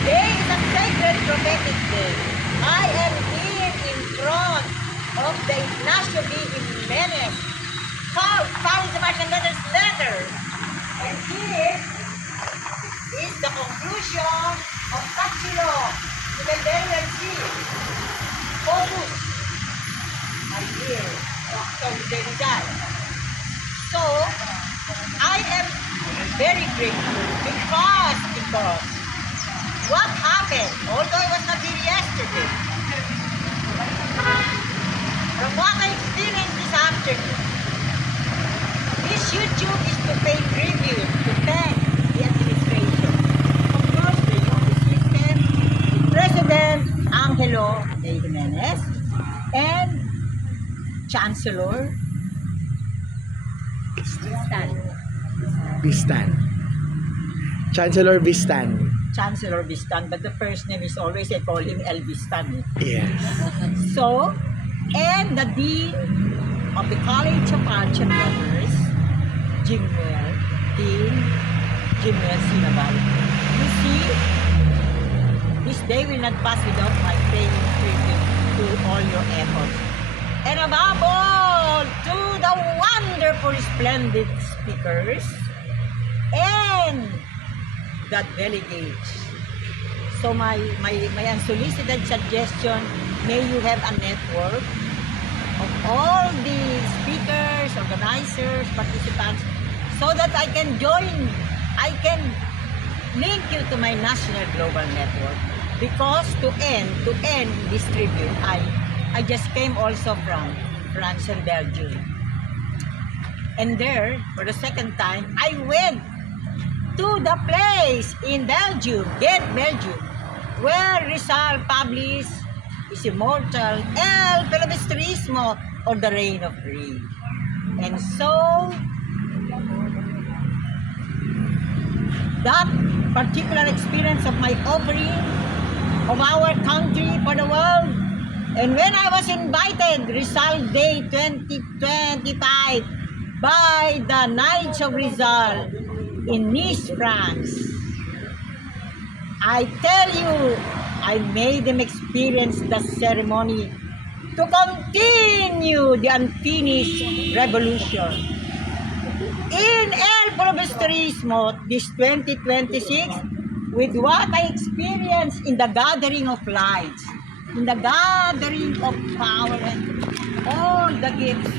Today is a sacred prophetic day. I am here in front of the Ignacio B. Jimenez Charismatic letter. And here is the conclusion of Tachiro to the Daniel C. Focus. My dear Dr. Rizal. So, I am very grateful because what happened, although I was not here yesterday, from what I experienced this afternoon, this YouTube is to pay tribute to thank the administration. Of course, the YouTube system, President Angelo A. Jimenez, and Chancellor Bistan. Chancellor Bistan. Chancellor Bistan, but the first name is always, I call him El Bistan. Yes. So, and the Dean of the College of Arts and Letters, Jimwell, Dean Jimwell Sinabal. You see, this day will not pass without my paying tribute to all your efforts. And above all, to the wonderful, splendid speakers and the delegates. So my unsolicited suggestion, may you have a network of all the speakers, organizers, participants, so that I can link you to my national global network. Because to end this tribute, I just came also from France and Belgium. And there, for the second time, I went to the place in Belgium, Ghent, Belgium, where Rizal published his immortal El Filibustrismo, or the Reign of Greed. And so, that particular experience of my offering of our country for the world, and when I was invited, Rizal Day 2025, by the Knights of Rizal in Nice, France, I tell you, I made them experience the ceremony to continue the unfinished revolution. In El Filibustrismo, this 2026, with what I experienced in the gathering of lights, in the gathering of power and all the gifts,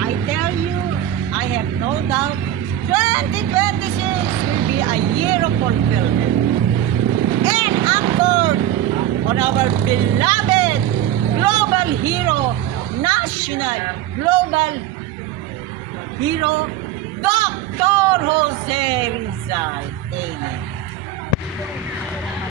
I tell you, I have no doubt 2026 will be a year of fulfillment. And anchored on our beloved global hero, national global hero, Dr. Jose Rizal. Amen.